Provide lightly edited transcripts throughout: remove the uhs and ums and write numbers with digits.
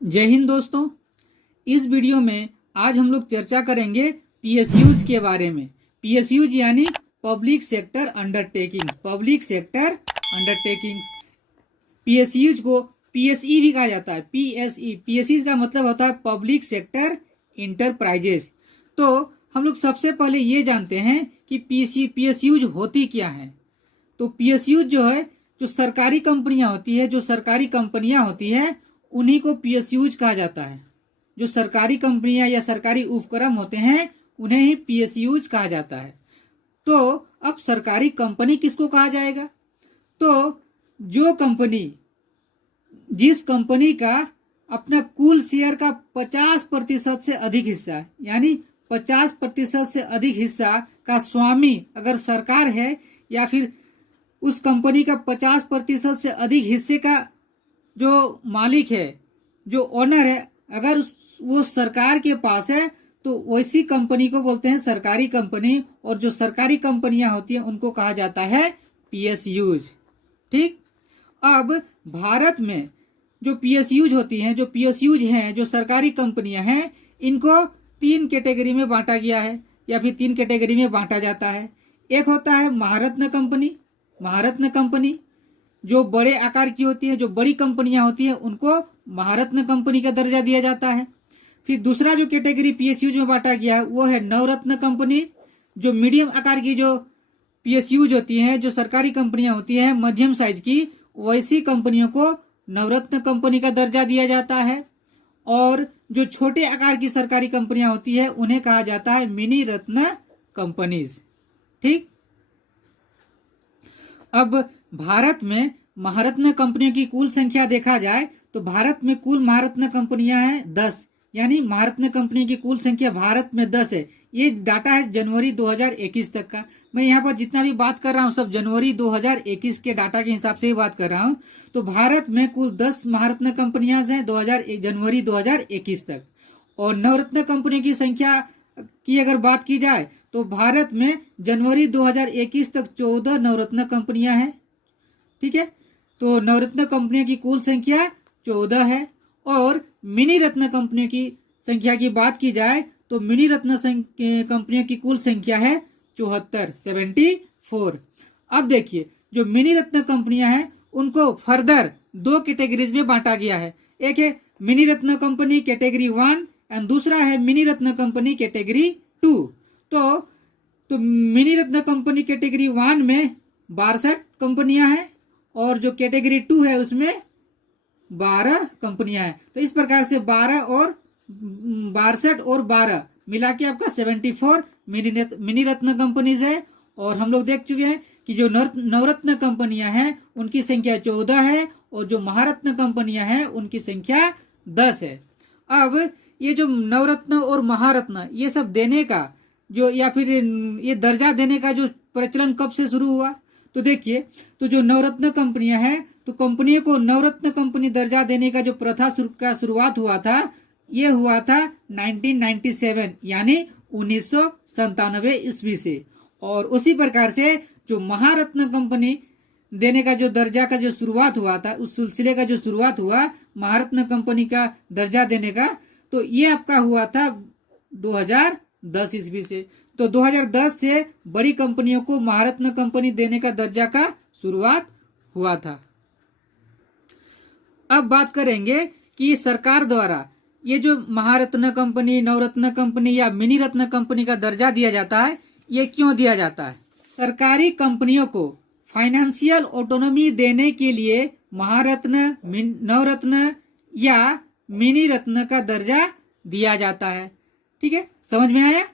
जय हिंद दोस्तों। इस वीडियो में आज हम लोग चर्चा करेंगे पीएसयूज के बारे में। पीएसयूज यानी public sector undertaking. Public sector undertaking PSUs को पीएसई भी कहा जाता है। पीएसई का मतलब होता है पब्लिक सेक्टर इंटरप्राइजेज। तो हम लोग सबसे पहले ये जानते हैं कि पीएसयूज होती क्या है। तो पीएसयूज जो है, जो सरकारी कंपनियां होती है उन्हीं को पीएसयूज कहा जाता है। जो सरकारी कंपनियां या सरकारी उपक्रम होते हैं उन्हें ही पीएसयूज कहा जाता है। तो अब सरकारी कंपनी किसको कहा जाएगा? तो जो कंपनी, जिस कंपनी का अपना कुल शेयर का 50% से अधिक हिस्सा, यानी 50% से अधिक हिस्सा का स्वामी अगर सरकार है, या फिर उस कंपनी का 50% से अधिक हिस्से का जो मालिक है, जो ओनर है, अगर वो सरकार के पास है तो वैसी कंपनी को बोलते हैं सरकारी कंपनी। और जो सरकारी कंपनियां होती हैं उनको कहा जाता है पीएसयूज। ठीक। अब भारत में जो पीएसयूज होती हैं, जो सरकारी कंपनियां हैं, इनको 3 कैटेगरी में बांटा गया है या फिर 3 कैटेगरी में बांटा जाता है। एक होता है महारत्न कंपनी जो बड़े आकार की होती है, जो बड़ी कंपनियां होती हैं उनको महारत्न कंपनी का दर्जा दिया जाता है। फिर दूसरा जो कैटेगरी पीएसयूज में बांटा गया है वो है नवरत्न कंपनी। जो मीडियम आकार की जो पीएसयूज होती हैं, जो सरकारी कंपनियां होती हैं मध्यम साइज की, वैसी कंपनियों को नवरत्न कंपनी का दर्जा दिया जाता है। और जो छोटे आकार की सरकारी कंपनियां होती है उन्हें कहा जाता है मिनी रत्न कंपनीज। ठीक। अब भारत में महारत्न कंपनियों की कुल संख्या देखा जाए तो भारत में कुल महारत्न कंपनियां हैं 10, यानी महारत्न कंपनी की कुल संख्या भारत में 10 है। ये डाटा है जनवरी 2021 तक का। मैं यहाँ पर जितना भी बात कर रहा हूँ सब जनवरी 2021 के डाटा के हिसाब से ही बात कर रहा हूँ। तो भारत में कुल 10 महारत्न कंपनियां हैं जनवरी 2021 तक। और नवरत्न कंपनी की संख्या की अगर बात की जाए तो भारत में जनवरी 2021 तक 14 नवरत्न कंपनियां हैं। ठीक है। तो नवरत्न कंपनियों की कुल संख्या 14 है। और मिनी रत्न कंपनियों की संख्या की बात की जाए तो मिनी रत्न कंपनियों की कुल संख्या है 74। अब देखिए, जो मिनी रत्न कंपनियां हैं उनको फर्दर 2 कैटेगरीज में बांटा गया है। एक है मिनी रत्न कंपनी कैटेगरी 1 और दूसरा है मिनी रत्न कंपनी कैटेगरी 2। तो मिनी रत्न कंपनी कैटेगरी 1 में 62 कंपनियां हैं और जो कैटेगरी 2 है उसमें 12 कंपनियां हैं। तो इस प्रकार से 12 और 62 और 12 मिला के आपका 74 मिनी रत्न कंपनीज है। और हम लोग देख चुके हैं कि जो नवरत्न कंपनियां हैं उनकी संख्या 14 है और जो महारत्न कंपनियां हैं उनकी संख्या 10 है। अब ये जो नवरत्न और महारत्न ये सब देने का जो, या फिर ये दर्जा देने का जो प्रचलन कब से शुरू हुआ, तो देखिए, तो जो नवरत्न कंपनियां हैं, तो कंपनियों को नवरत्न कंपनी दर्जा देने का जो प्रथा का शुरुआत हुआ था, ये हुआ था 1997 यानी 1997 ईस्वी से। और उसी प्रकार से जो महारत्न कंपनी देने का जो दर्जा का जो शुरुआत हुआ था, उस सिलसिले का जो शुरुआत हुआ महारत्न कंपनी का दर्जा देने का, तो ये आपका हुआ था 2010 ईस्वी से। तो 2010 से बड़ी कंपनियों को महारत्न कंपनी देने का दर्जा का शुरुआत हुआ था। अब बात करेंगे कि सरकार द्वारा ये जो महारत्न कंपनी, नवरत्न कंपनी या मिनी रत्न कंपनी का दर्जा दिया जाता है, ये क्यों दिया जाता है? सरकारी कंपनियों को फाइनेंशियल ऑटोनॉमी देने के लिए महारत्न, नवरत्न या मिनी रत्न का दर्जा दिया जाता है। ठीक है, समझ में आया?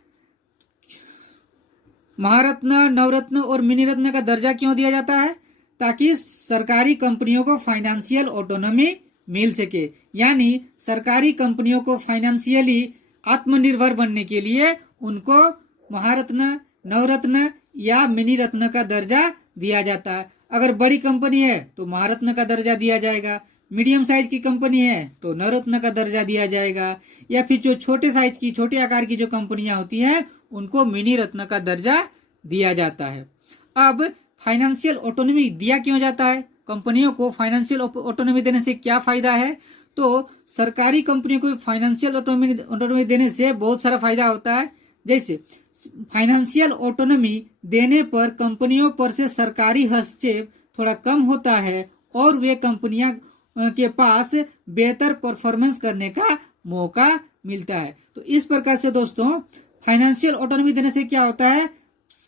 महारत्न, नवरत्न और मिनी रत्न का दर्जा क्यों दिया जाता है? ताकि सरकारी कंपनियों को फाइनेंशियल ऑटोनॉमी मिल सके, यानी सरकारी कंपनियों को फाइनेंशियली आत्मनिर्भर बनने के लिए उनको महारत्न, नवरत्न या मिनी रत्न का दर्जा दिया जाता है। अगर बड़ी कंपनी है तो महारत्न का दर्जा दिया जाएगा, मीडियम साइज की कंपनी है तो नवरत्न का दर्जा दिया जाएगा, या फिर जो छोटे साइज की, छोटे आकार की जो कंपनियां होती हैं उनको मिनी रत्न का दर्जा दिया जाता है। अब फाइनेंशियल ऑटोनॉमी दिया क्यों जाता है? कंपनियों को फाइनेंशियल ऑटोनॉमी देने से क्या फायदा है? तो सरकारी कंपनियों को फाइनेंशियल ऑटोनॉमी देने से बहुत सारा फायदा होता है। जैसे फाइनेंशियल ऑटोनॉमी देने पर कंपनियों पर से सरकारी हस्तक्षेप थोड़ा कम होता है और वे कंपनियां के पास बेहतर परफॉर्मेंस करने का मौका मिलता है। तो इस प्रकार से दोस्तों फाइनेंशियल ऑटोनॉमी देने से क्या होता है,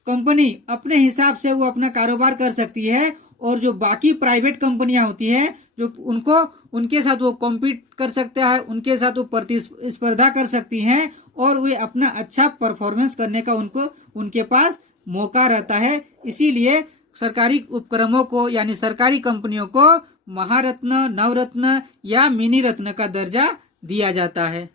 कंपनी अपने हिसाब से वो अपना कारोबार कर सकती है और जो बाकी प्राइवेट कंपनियां होती है जो उनके साथ वो कॉम्पीट कर सकता है, उनके साथ वो प्रतिस्पर्धा कर सकती हैं और वे अपना अच्छा परफॉर्मेंस करने का उनके पास मौका रहता है। इसीलिए सरकारी उपक्रमों को यानी सरकारी कंपनियों को महारत्न, नवरत्न या मिनी रत्न का दर्जा दिया जाता है।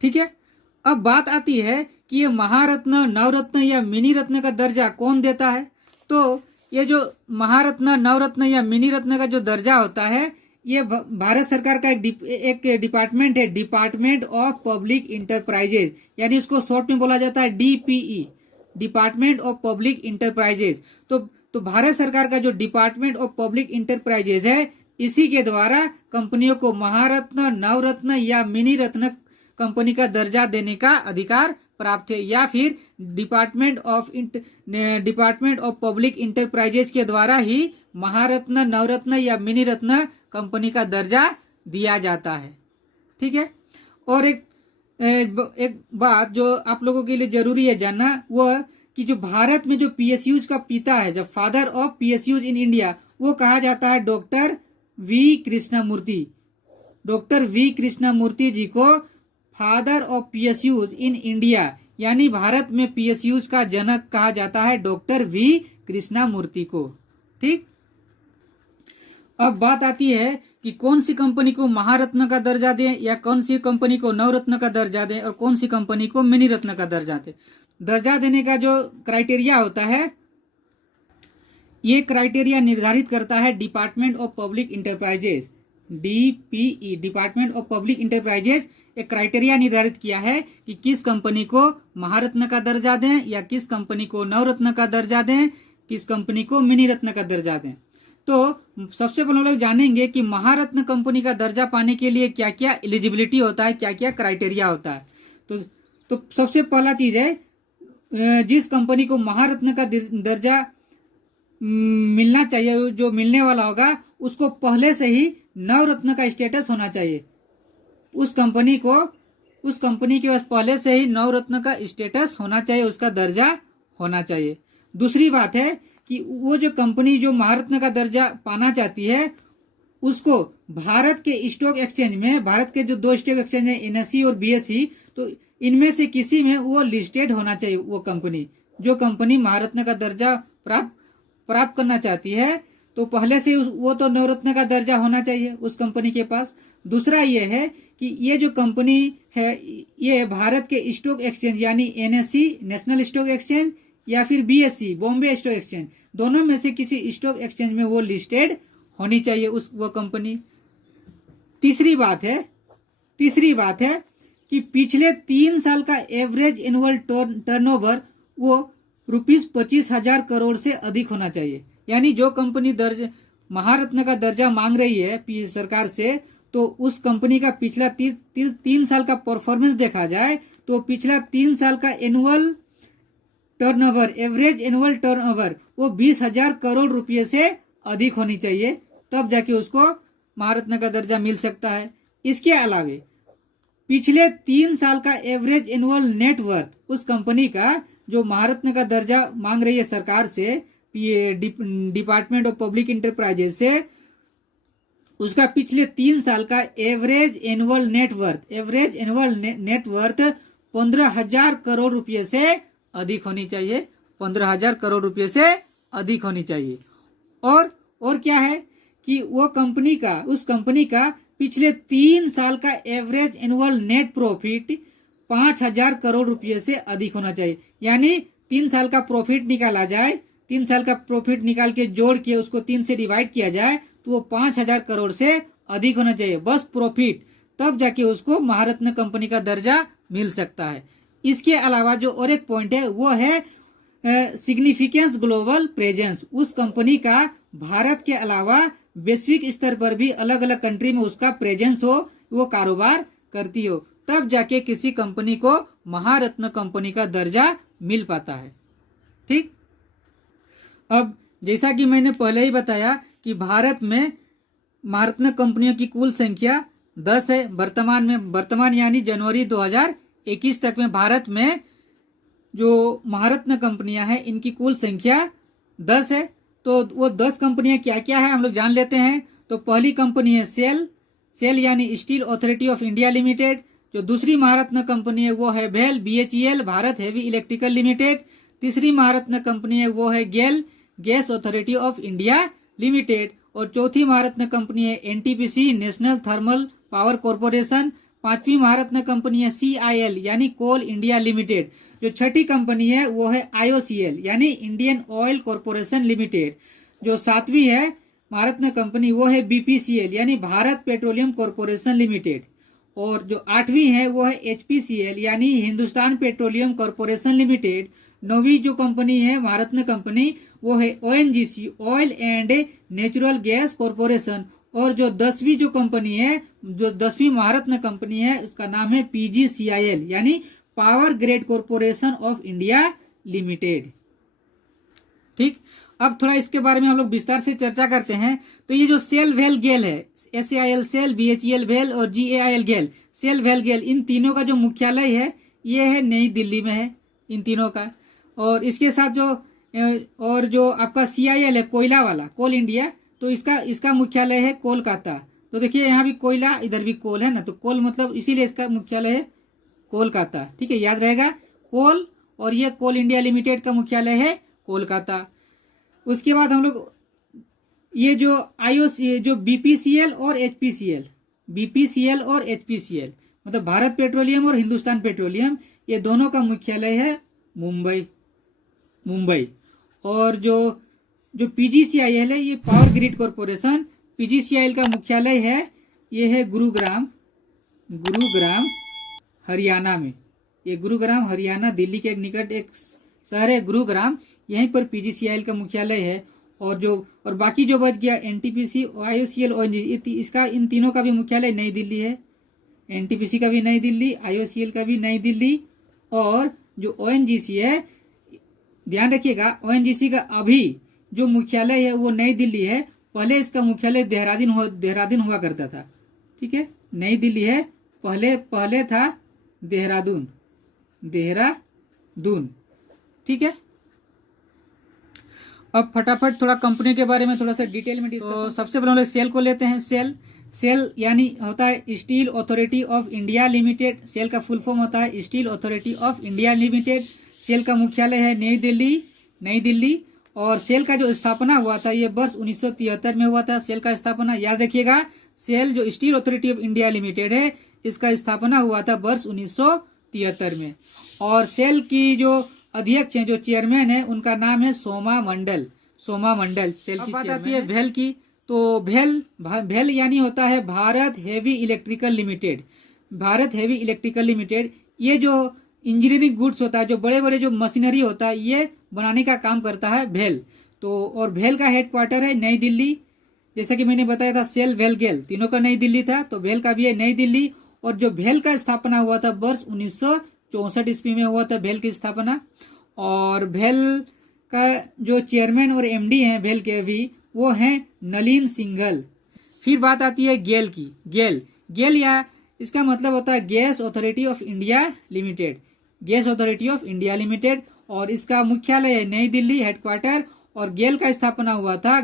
ठीक है, अब बात आती है कि ये महारत्न, नवरत्न या मिनी रत्न का दर्जा कौन देता है। तो ये जो महारत्न, नवरत्न या मिनी रत्न का जो दर्जा होता है ये भारत सरकार का एक डिपार्टमेंट है, डिपार्टमेंट ऑफ पब्लिक इंटरप्राइजेज, यानी उसको शॉर्ट में बोला जाता है DPE, Department of Public enterprises. तो भारत सरकार का जो डिपार्टमेंट ऑफ पब्लिक इंटरप्राइजेज है इसी के द्वारा कंपनियों को महारत्न, नवरत्न या मिनी रत्न कंपनी का दर्जा देने का अधिकार प्राप्त है, या फिर डिपार्टमेंट ऑफ पब्लिक इंटरप्राइजेज के द्वारा ही महारत्न, नवरत्न या मिनी रत्न कंपनी का दर्जा दिया जाता है। ठीक है, और एक बात जो आप लोगों के लिए जरूरी है जानना वो कि जो भारत में जो पीएसयूज का पिता है, जो father of PSUs in India, वो कहा जाता है doctor V Krishnamurthy. Doctor V Krishnamurthy ji को father of PSUs in India यानी भारत में पीएसयूज का जनक कहा जाता है डॉक्टर वी कृष्णमूर्ति को। ठीक, अब बात आती है कि कौन सी कंपनी को महारत्न का दर्जा दें या कौन सी कंपनी को नवरत्न का दर्जा दें और कौन सी कंपनी को मिनी रत्न का दर्जा दें। दर्जा देने का जो क्राइटेरिया होता है ये क्राइटेरिया निर्धारित करता है Department of Public Enterprises, DPE, Department of Public Enterprises. एक क्राइटेरिया निर्धारित किया है कि किस कंपनी को महारत्न का दर्जा दें या किस कंपनी को नवरत्न का दर्जा दें, किस कंपनी को मिनी रत्न का दर्जा दें। तो सबसे पहले हम लोग जानेंगे कि महारत्न कंपनी का दर्जा पाने के लिए क्या क्या एलिजिबिलिटी होता है, क्या क्या क्राइटेरिया होता है। तो सबसे पहला चीज है, जिस कंपनी को महारत्न का दर्जा मिलना चाहिए, जो मिलने वाला होगा उसको पहले से ही नवरत्न का स्टेटस होना चाहिए। उस कंपनी के पास पहले से ही नवरत्न का स्टेटस होना चाहिए, उसका दर्जा होना चाहिए। दूसरी बात है कि वो जो कंपनी जो महारत्न का दर्जा पाना चाहती है उसको भारत के स्टॉक एक्सचेंज में, भारत के जो 2 स्टॉक एक्सचेंज है एनएसई और बीएसई, तो इनमें से किसी में वो लिस्टेड होना चाहिए। वो कंपनी, जो कंपनी महारत्न का दर्जा प्राप्त करना चाहती है तो पहले से वो तो नवरत्न का दर्जा होना चाहिए उस कंपनी के पास। दूसरा ये है कि ये जो कंपनी है ये भारत के स्टॉक एक्सचेंज यानी एनएसई, नेशनल स्टॉक एक्सचेंज, या फिर बीएसई, बॉम्बे स्टॉक एक्सचेंज, दोनों में से किसी स्टॉक एक्सचेंज में वो लिस्टेड होनी चाहिए वो कंपनी। तीसरी बात है कि पिछले 3 साल का एवरेज एनुअल टर्नओवर वो ₹25,000 करोड़ से अधिक होना चाहिए। यानी जो कंपनी महारत्न का दर्जा मांग रही है सरकार से, तो उस कंपनी का पिछला 3 साल का परफॉर्मेंस देखा जाए तो पिछला 3 साल का annual turnover, average annual turnover वो 20,000 करोड़ रुपए से अधिक होनी चाहिए, तब जाके उसको महारत्न का दर्जा मिल सकता है। इसके अलावे पिछले 3 साल का एवरेज एनुअल नेटवर्थ उस कंपनी का जो महारत्न का दर्जा मांग रही है सरकार से, डिपार्टमेंट ऑफ पब्लिक इंटरप्राइजेज से, उसका पिछले 3 साल का एवरेज एनुअल नेटवर्थ 15,000 करोड़ रुपए से अधिक होनी चाहिए, 15,000 करोड़ रुपए से अधिक होनी चाहिए। और क्या है कि उस कंपनी का पिछले 3 साल का average annual net profit 5,000 crore रुपए से अधिक होना चाहिए। यानी 3 साल का प्रॉफिट निकाला जाए, 3 साल का प्रॉफिट निकाल के जोड़ के उसको 3 से डिवाइड किया जाए तो वो 5,000 करोड़ से अधिक होना चाहिए, बस प्रॉफिट, तब जाके उसको महारत्न कंपनी का दर्जा मिल सकता है। इसके अलावा जो और एक पॉइंट है वो है सिग्निफिकेंस ग्लोबल प्रेजेंस। उस कंपनी का भारत के अलावा वैश्विक स्तर पर भी अलग अलग कंट्री में उसका प्रेजेंस हो, वो कारोबार करती हो, तब जाके किसी कंपनी को महारत्न कंपनी का दर्जा मिल पाता है। ठीक। अब जैसा कि मैंने पहले ही बताया कि भारत में महारत्न कंपनियों की कुल संख्या 10 है। वर्तमान यानी जनवरी 2021 तक में भारत में जो महारत्न कंपनियां हैं इनकी कुल संख्या 10 है। तो वो 10 कंपनियां क्या क्या है हम लोग जान लेते हैं। तो पहली कंपनी है सेल यानी Steel Authority of India Limited. जो दूसरी महारत्न कंपनी है वो है भेल BHEL Bharat Heavy Electrical Limited. तीसरी महारत्न कंपनी है वो है GAIL Gas Authority of India Limited. और चौथी महारत्न कंपनी है NTPC National Thermal Power Corporation. पांचवी महारत्न कंपनी है CIL यानी कोल इंडिया लिमिटेड। जो छठी कंपनी है वो है IOCL यानी इंडियन ऑयल कॉरपोरेशन लिमिटेड। जो सातवीं है महारत्न कंपनी वो है BPCL यानी भारत पेट्रोलियम कॉरपोरेशन लिमिटेड। और जो आठवीं है वो है HPCL यानी हिंदुस्तान पेट्रोलियम कॉरपोरेशन लिमिटेड। नौवीं जो कंपनी है महारत्न कंपनी वो है ONGC oil and natural gas corporation. और जो 10वीं जो कंपनी है, जो 10वीं महारत्न कंपनी है उसका नाम है PGCIL यानी power grid corporation of India limited. ठीक। अब थोड़ा इसके बारे में हम लोग विस्तार से चर्चा करते हैं। तो ये जो सेल वेल गेल है, SAIL सेल, BHEL भेल और GAIL गेल, सेल वेल गेल, इन तीनों का जो मुख्यालय है ये है नई दिल्ली में है इन तीनों का। और इसके साथ जो आपका CIL है कोयला वाला कोल इंडिया, तो इसका मुख्यालय है कोलकाता। तो देखिए यहाँ भी कोयला इधर भी कोल है ना, तो कोल मतलब इसीलिए इसका मुख्यालय है कोलकाता। ठीक है, याद रहेगा कोल। और ये कोल इंडिया लिमिटेड का मुख्यालय है कोलकाता। उसके बाद हम लोग ये जो BPCL और HPCL मतलब भारत पेट्रोलियम और हिंदुस्तान पेट्रोलियम, ये दोनों का मुख्यालय है मुंबई। और जो PGCIL है ये पावर ग्रिड कॉरपोरेशन, PGCIL का मुख्यालय है ये है गुरुग्राम हरियाणा में। ये गुरुग्राम हरियाणा दिल्ली के निकट एक शहर है गुरुग्राम, यहीं पर PGCIL का मुख्यालय है। और बाकी जो बच गया NTPC IOCL ONGC, इसका इन तीनों का भी मुख्यालय नई दिल्ली है। NTPC का भी नई दिल्ली, IOCL का भी नई दिल्ली। और जो ONGC है, ध्यान रखिएगा ONGC का अभी जो मुख्यालय है वो नई दिल्ली है। पहले इसका मुख्यालय देहरादून हुआ करता था। ठीक है, नई दिल्ली है, पहले था देहरादून। ठीक है। अब फटाफट थोड़ा कंपनी के बारे में थोड़ा सा डिटेल में डिस्कस। तो सबसे पहले हम लोग सेल को लेते हैं। सेल यानी होता है Steel Authority of India Limited. SAIL का फुल फॉर्म होता है Steel Authority of India Limited. SAIL का मुख्यालय है नई दिल्ली। और सेल का जो स्थापना हुआ था ये वर्ष 1973 में हुआ था। सेल का स्थापना याद रखिएगा, सेल जो steel Authority of India limited है इसका स्थापना हुआ था वर्ष 1973 में। और सेल की जो अध्यक्ष हैं, जो चेयरमैन है, उनका नाम है सोमा मंडल। सेल की बात आती है भेल की, तो भेल यानी होता है भारत हेवी इलेक्ट्रिकल लिमिटेड। ये जो इंजीनियरिंग गुड्स होता है, जो बड़े बड़े जो मशीनरी होता है, ये बनाने का काम करता है भेल। तो और भेल का हेडक्वार्टर है नई दिल्ली। जैसा कि मैंने बताया था सेल भेल गेल तीनों का नई दिल्ली था, तो भेल का भी है नई दिल्ली। और जो भेल का स्थापना हुआ था वर्ष 1964 ईस्वी में हुआ था भेल की स्थापना। और भेल का जो चेयरमैन और MD हैं भेल के अभी, वो हैं नलीन सिंघल। फिर बात आती है गेल की। गेल या इसका मतलब होता है gas Authority of India Limited. और इसका मुख्यालय है नई दिल्ली हेडक्वार्टर। और गेल का स्थापना हुआ था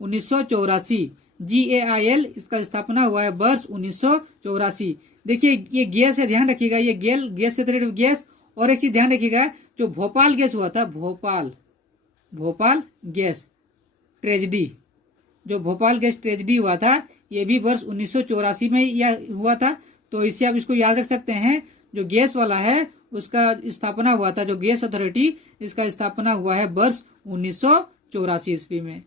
1984। GAIL इसका स्थापना हुआ है वर्ष 1984। देखिए ये गैस है, ध्यान रखिएगा, ये गैस से रिलेटेड गैस। और एक चीज ध्यान रखिएगा, जो भोपाल गैस हुआ था, भोपाल गैस ट्रेजेडी, जो भोपाल गैस ट्रेजेडी हुआ था, ये भी वर्ष 1984 में यह हुआ था। तो इससे आप इसको याद रख सकते हैं, जो गैस वाला है उसका स्थापना हुआ था, जो गैस अथॉरिटी, इसका स्थापना हुआ है वर्ष 1984 ईस्वी में।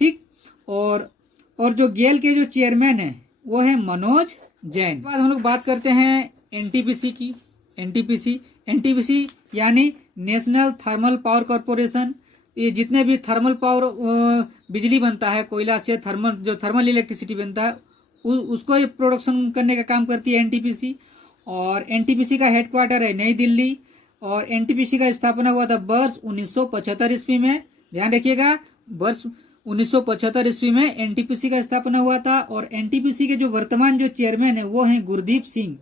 ठीक। और जो गेल के जो चेयरमैन है वो है मनोज जैन। बाद हम लोग बात करते हैं NTPC की। NTPC यानी नेशनल थर्मल पावर कॉरपोरेशन। ये जितने भी थर्मल पावर बिजली बनता है कोयला से, थर्मल इलेक्ट्रिसिटी बनता है उसको ये प्रोडक्शन करने का काम करती है एनटीपीसी। और एनटीपीसी का हेडक्वार्टर है नई दिल्ली। और एनटीपीसी का स्थापना हुआ था वर्ष 1975 ईस्वी में। ध्यान रखिएगा, वर्ष 1975 ईस्वी में एनटीपीसी का स्थापना हुआ था। और एनटीपीसी के जो वर्तमान जो चेयरमैन है वो हैं गुरदीप सिंह।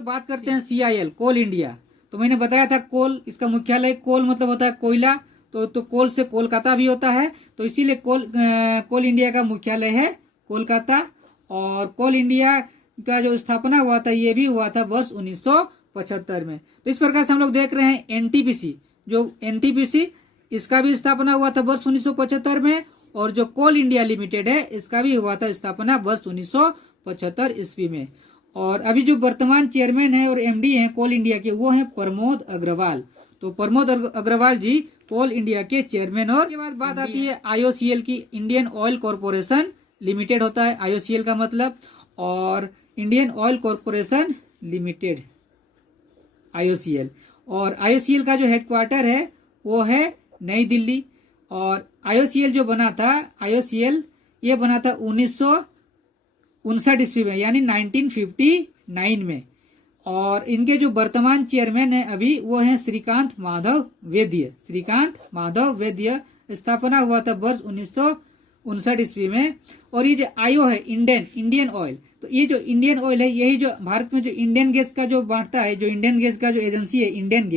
बात करते हैं सीआईएल, कोल इंडिया। तो मैंने बताया था कोल, इसका मुख्यालय, कोल मतलब होता है कोयला, तो कोल से कोलकाता भी होता है, तो इसीलिए कोल इंडिया का मुख्यालय है कोलकाता। और कोल इंडिया का जो स्थापना हुआ था ये भी हुआ था वर्ष 1975 में। तो इस प्रकार से हम लोग देख रहे हैं एनटीपीसी, जो एनटीपीसी इसका भी स्थापना हुआ था वर्ष 1975 में। और जो कोल इंडिया लिमिटेड है इसका भी हुआ था स्थापना वर्ष 1975 ईस्वी में। और अभी जो वर्तमान चेयरमैन है और एमडी हैं कोल इंडिया के वो हैं प्रमोद अग्रवाल। तो प्रमोद अग्रवाल जी कोल इंडिया के चेयरमैन। और के बाद बात आती है आईओसीएल की, इंडियन ऑयल कॉरपोरेशन लिमिटेड होता है आईओसीएल का मतलब, और Indian oil corporation limited IOCL. और आईओसीएल का जो हेडक्वार्टर है वो है नई दिल्ली। और आईओसीएल जो बना था, आईओसीएल ये बना था 1959 ईस्वी में, यानी 1959 में। और इनके जो वर्तमान चेयरमैन है अभी वो हैं श्रीकांत माधव वैद्य। श्रीकांत माधव वैद्य, स्थापना हुआ था वर्ष 1959 ईस्वी में। और ये जो आईओ है इंडियन ऑयल, तो ये जो इंडियन ऑयल है यही जो भारत में जो इंडियन गैस का जो बांटता है, जो इंडियन गैस का जो एजेंसी है इंडियन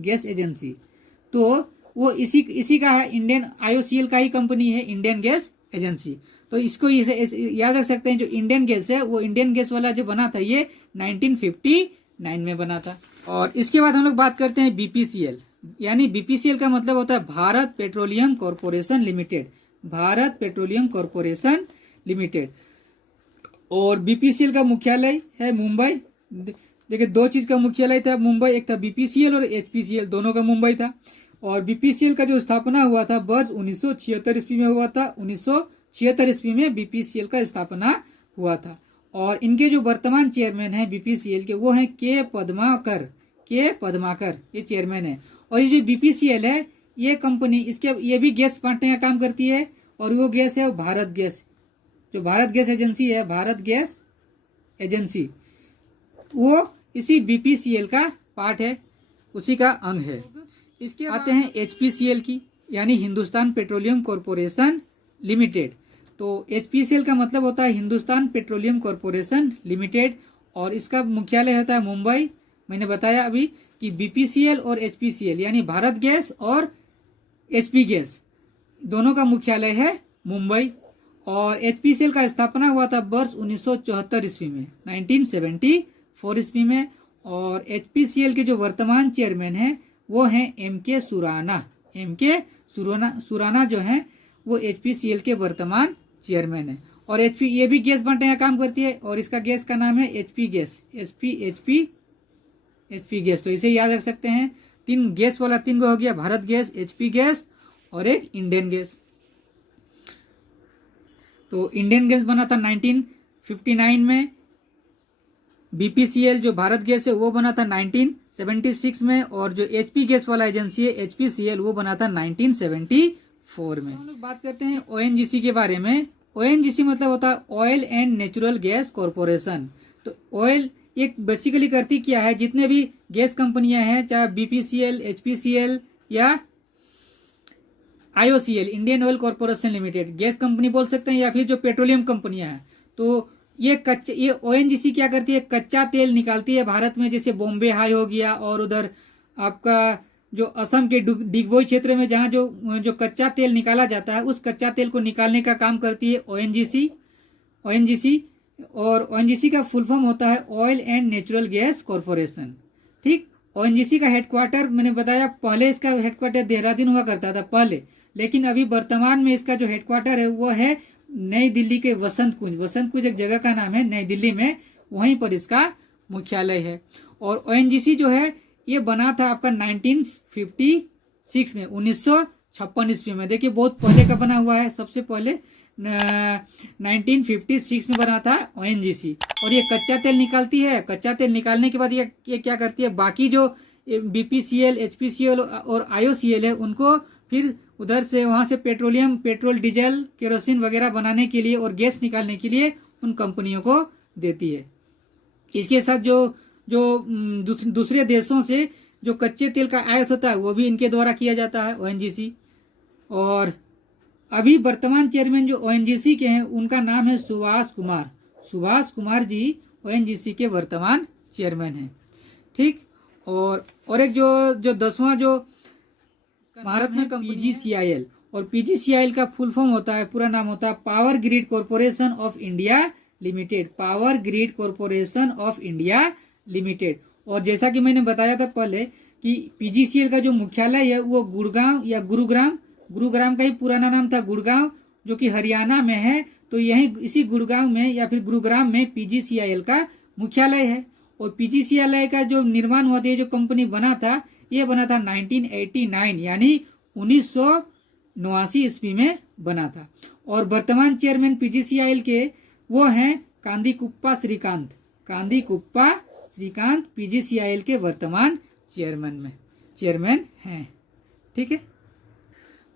गैस एजेंसी, तो वो इसी का है, इंडियन आईओसीएल का ही कंपनी है इंडियन गैस एजेंसी। तो इसको याद रख सकते हैं, जो इंडियन गैस है वो इंडियन गैस वाला जो बना था ये 1959 में बना था। और इसके बाद हम लोग बात करते हैं बीपीसीएल, यानी बीपीसीएल का मतलब होता है Bharat petroleum corporation limited. Bharat petroleum corporation limited. और बीपीसीएल का मुख्यालय है मुंबई। देखिए दो चीज का मुख्यालय था मुंबई, एक था बीपीसीएल और एचपीसीएल, दोनों का मुंबई था। और बीपीसीएल का जो स्थापना हुआ था वर्ष 1976 ईस्वी में हुआ था। 1976 ईस्वी में बीपीसीएल का स्थापना हुआ था। और इनके जो वर्तमान चेयरमैन हैं बीपीसीएल के वो हैं के पद्माकर ये चेयरमैन है। और ये जो बीपीसीएल है ये कंपनी ये भी गैस बांटने का काम करती है। और वो गैस है भारत गैस, जो भारत गैस एजेंसी है, भारत गैस एजेंसी, वो इसी बीपीसीएल का पार्ट है, उसी का अंग है। इसके आते हैं एचपीसीएल की, यानी हिंदुस्तान पेट्रोलियम कॉर्पोरेशन लिमिटेड। तो एचपीसीएल का मतलब होता है हिंदुस्तान पेट्रोलियम कॉर्पोरेशन लिमिटेड। और इसका मुख्यालय होता है मुंबई। मैंने बताया अभी कि बीपीसीएल और एचपीसीएल यानी भारत गैस और एचपी गैस दोनों का मुख्यालय है मुंबई। और एचपीसीएल का स्थापना हुआ था वर्ष 1974 ईस्वी में, 1974 ईस्वी में। और एचपीसीएल के जो वर्तमान चेयरमैन हैं वो हैं एमके सुराना जो हैं वो एचपीसीएल के वर्तमान चेयरमैन है। और एचपी ये भी गैस बांटने का काम करती है और इसका गैस का नाम है एचपी गैस। एचपी गैस, तो इसे याद रख सकते हैं। तीन गैस वाला तीन को हो गया, भारत गैस, एचपी गैस और एक इंडियन गैस। तो इंडियन गैस बना था 1959 में। बीपीसीएल जो भारत गैस है वो बना था 1976 में। और जो एचपी गैस वाला एजेंसी है एचपीसीएल वो बना था 1974 में। हम लोग बात करते हैं ओएनजीसी के बारे में। ओएनजीसी मतलब होता है oil and natural gas corporation. तो ऑयल एक बेसिकली करती क्या है, जितने भी गैस कंपनियां हैं, चाहे बीपीसीएल, एचपीसीएल या IOCL, Indian oil corporation limited, gas company बोल सकते हैं, या फिर जो पेट्रोलियम कंपनियां हैं, तो ये ओएनजीसी क्या करती है, कच्चा तेल निकालती है भारत में। जैसे बॉम्बे हाई हो गया और उधर आपका जो असम के डिगबोई क्षेत्र में जहां जो कच्चा तेल निकाला जाता है उस कच्चा तेल को निकालने का काम करती है ओएनजीसी। और ओएनजीसी का फुल फॉर्म होता है oil and natural gas corporation. ठीक, ओएनजीसी का हेडक्वार्टर मैंने बताया, पहले इसका हेडक्वार्टर देहरादून हुआ करता था पहले, लेकिन अभी वर्तमान में इसका जो हेडक्वार्टर है वो है नई दिल्ली के वसंत कुंज एक जगह का नाम है नई दिल्ली में, वहीं पर इसका मुख्यालय है। और ओएनजीसी जो है ये बना था आपका 1956 में, 1956 ईस्वी में। देखिए बहुत पहले का बना हुआ है, सबसे पहले 1956 में बना था ओएनजीसी। और ये कच्चा तेल निकालती है, कच्चा तेल निकालने के बाद ये क्या करती है, बाकी जो BPCL, HPCL और IOCL है, उनको फिर उधर से वहां से पेट्रोल, डीजल, केरोसिन वगैरह बनाने के लिए और गैस निकालने के लिए उन कंपनियों को देती है। इसके साथ जो दूसरे देशों से जो कच्चे तेल का आयात होता है वो भी इनके द्वारा किया जाता है, ONGC। और अभी वर्तमान चेयरमैन जो ONGC के हैं उनका नाम है सुभाष कुमार जी ONGC के वर्तमान चेयरमैन हैं। ठीक। और एक जो 10वां जो भारत में PGCIL, और PGCIL का फुल फॉर्म होता है, पूरा नाम होता है power grid corporation of India limited, power grid corporation of India Limited. और जैसा कि मैंने बताया था पहले कि PGCIL का जो मुख्यालय है वो गुड़गांव या गुरुग्राम का ही पुराना नाम था गुड़गांव, जो कि हरियाणा में है। तो यही इसी गुड़गांव में या फिर गुरुग्राम में PGCIL का मुख्यालय है। और PGCIL का जो निर्माण हुआ था, ये जो कंपनी बना था, ये बना था 1989 यानी 1989 ईस्वी में बना था। और वर्तमान चेयरमैन PGCIL के वो हैं कांदीकुप्पा श्रीकांत PGCIL के वर्तमान चेयरमैन हैं। ठीक है।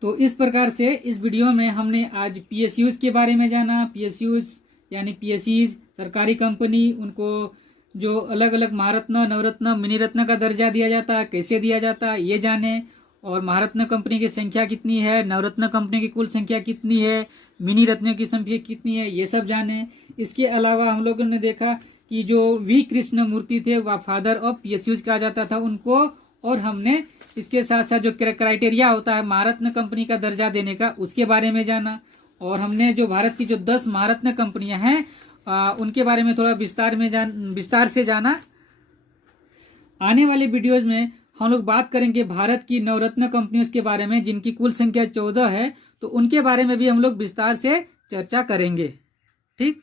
तो इस प्रकार से इस वीडियो में हमने आज PSUs के बारे में जाना। PSUs यानी PSEs सरकारी कंपनी, उनको जो अलग अलग महारत्न, नवरत्न, मिनी रत्न का दर्जा दिया जाता है, कैसे दिया जाता है ये जाने। और महारत्न कंपनी की संख्या कितनी है, नवरत्न कंपनी की कुल संख्या कितनी है, मिनी रत्न की संख्या कितनी है, ये सब जाने। इसके अलावा हम लोगों ने देखा कि जो V कृष्ण मूर्ति थे वह फादर ऑफ PSUs कहा जाता था उनको। और हमने इसके साथ साथ जो क्राइटेरिया होता है महारत्न कंपनी का दर्जा देने का, उसके बारे में जाना। और हमने जो भारत की जो 10 महारत्न कंपनियां हैं उनके बारे में थोड़ा विस्तार से जाना। आने वाले वीडियोज में हम लोग बात करेंगे भारत की नवरत्न कंपनियों के बारे में, जिनकी कुल संख्या 14 है। तो उनके बारे में भी हम लोग विस्तार से चर्चा करेंगे। ठीक।